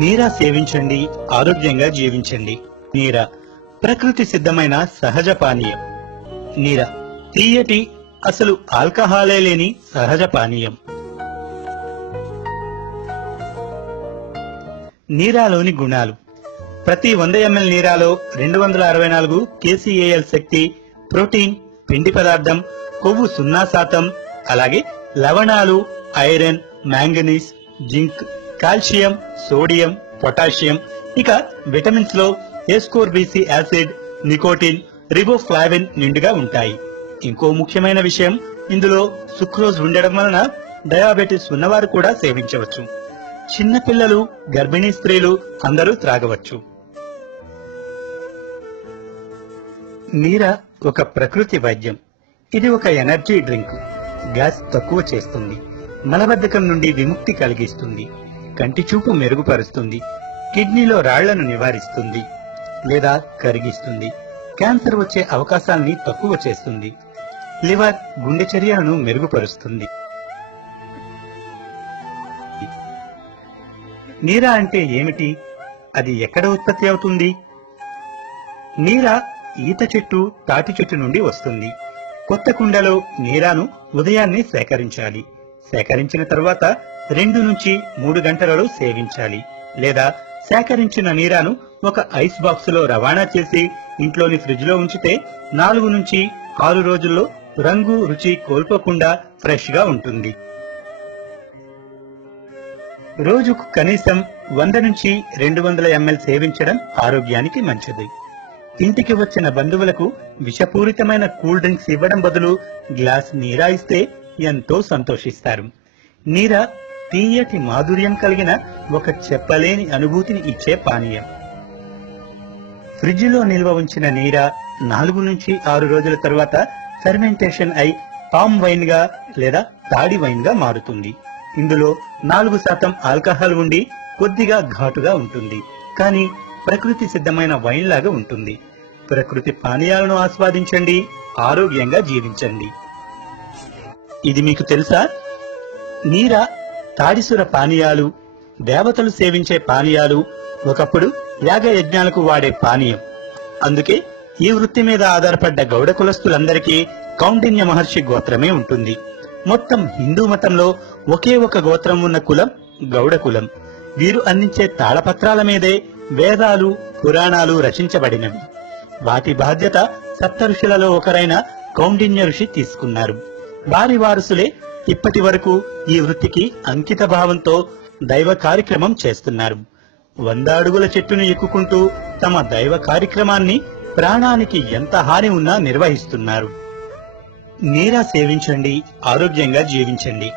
నీరా సేవించండి, ఆరోగ్యంగా జీవించండి. నీరా ప్రకృతి సిద్ధమైన సహజ పానీయం. నీరా తీయటి, అసలు ఆల్కహాలే లేని సహజ పానీయం. నీరాలోని గుణాలు. ప్రతి 100 ml నీరాలో 264 kcal శక్తి, ప్రోటీన్, పిండి పదార్థం, కొవ్వు 0%, అలాగే లవణాలు, iron, manganese, zinc, calcium, sodium, potassium, ఇక విటమిన్స్ లో ఎస్కోర్బిసి యాసిడ్, నికోటిన్, రిబోఫ్లావిన్ నిండుగా ఉంటాయి. ఇంకో ముఖ్యమైన విషయం, ఇందులో సుక్రోజ్ ఉండడం వలన డయాబెటిస్ ఉన్నవారు కూడా సేవించవచ్చు. చిన్నపిల్లలు, గర్భిణీ స్త్రీలు అందరూ త్రాగవచ్చు. నీరా ఒక ప్రకృతి వైద్యం. ఇది ఒక ఎనర్జీ డ్రింక్. గ్యాస్ తక్కువ చేస్తుంది, మలబద్ధకం నుండి విముక్తి కలిగిస్తుంది, కంటి చూపు మెరుగుపరుస్తుంది, కిడ్నీలో రాళ్లను నివారిస్తుంది లేదా కరిగిస్తుంది, క్యాన్సర్ వచ్చే అవకాశాన్ని తక్కువ చేస్తుంది, లివర్, గుండె చర్యలను మెరుగుపరుస్తుంది. నీరా అంటే ఏమిటి? అది ఎక్కడ ఉత్పత్తి అవుతుంది? నీరా ఈత చెట్టు, తాటి చెట్టు నుండి వస్తుంది. కొత్త కుండలో నీరాను ఉదయాన్నే సేకరించాలి. సేకరించిన తరువాత 2 నుంచి 3 గంటలలో సేవించాలి. లేదా సేకరించిన నీరాను ఒక ఐస్ బాక్స్ లో రవాణా చేసి ఇంట్లోని ఫ్రిడ్జ్ లో ఉంచితే 4 నుంచి 6 రోజుల్లో రంగు, రుచి కోల్పోకుండా ఫ్రెష్ గా ఉంటుంది. రోజుకు కనీసం 100 నుంచి 200 ml సేవించడం ఆరోగ్యానికి మంచిది. ఇంటికి వచ్చిన బంధువులకు విషపూరితమైన కూల్ డ్రింక్స్ ఇవ్వడం బదులు గ్లాస్ నీరా ఇస్తే ఎంతో సంతోషిస్తారు. నీరా తీయటి మాధుర్యం కలిగిన ఒక చెప్పలేని అనుభూతిని ఇచ్చే పానీయం. ఫ్రిడ్జ్ లో నిల్వ ఉంచిన నీరా 4 నుంచి 6 రోజుల తరువాత ఫెర్మెంటేషన్ అయి పామ్ వైన్ గా లేదా తాడి వైన్ గా మారుతుంది. ఇందులో 4% ఆల్కహాల్ ఉండి కొద్దిగా ఘాటుగా ఉంటుంది, కానీ ప్రకృతి సిద్ధమైన వైన్ లాగా ఉంటుంది. ప్రకృతి పానీయాలను ఆస్వాదించండి, ఆరోగ్యంగా జీవించండి. ఇది మీకు తెలుసా? నీరా తాడిసుర పానీయాలు, దేవతలు సేవించే పానీయాలు, ఒకప్పుడు యాగ యజ్ఞాలకు వాడే పానీయం. అందుకే ఈ వృత్తి మీద ఆధారపడ్డ గౌడ కులస్తులందరికీ కౌండిన్య మహర్షి గోత్రమే ఉంటుంది. మొత్తం హిందూ మతంలో ఒకే ఒక గోత్రం ఉన్న కులం గౌడ కులం. వీరు అందించే తాళపత్రాల మీదే వేదాలు, పురాణాలు రచించబడినవి. వాటి బాధ్యత సప్తఋషులలో ఒకరైన కౌండిన్య ఋషి తీసుకున్నారు. వారి వారసులే ఇప్పటి వరకు ఈ వృత్తికి అంకిత భావంతో దైవ కార్యక్రమం చేస్తున్నారు. 100 అడుగుల చెట్టును ఎక్కుకుంటూ తమ దైవ కార్యక్రమాన్ని ప్రాణానికి ఎంత హాని ఉన్నా నిర్వహిస్తున్నారు. నీరా సేవించండి, ఆరోగ్యంగా జీవించండి.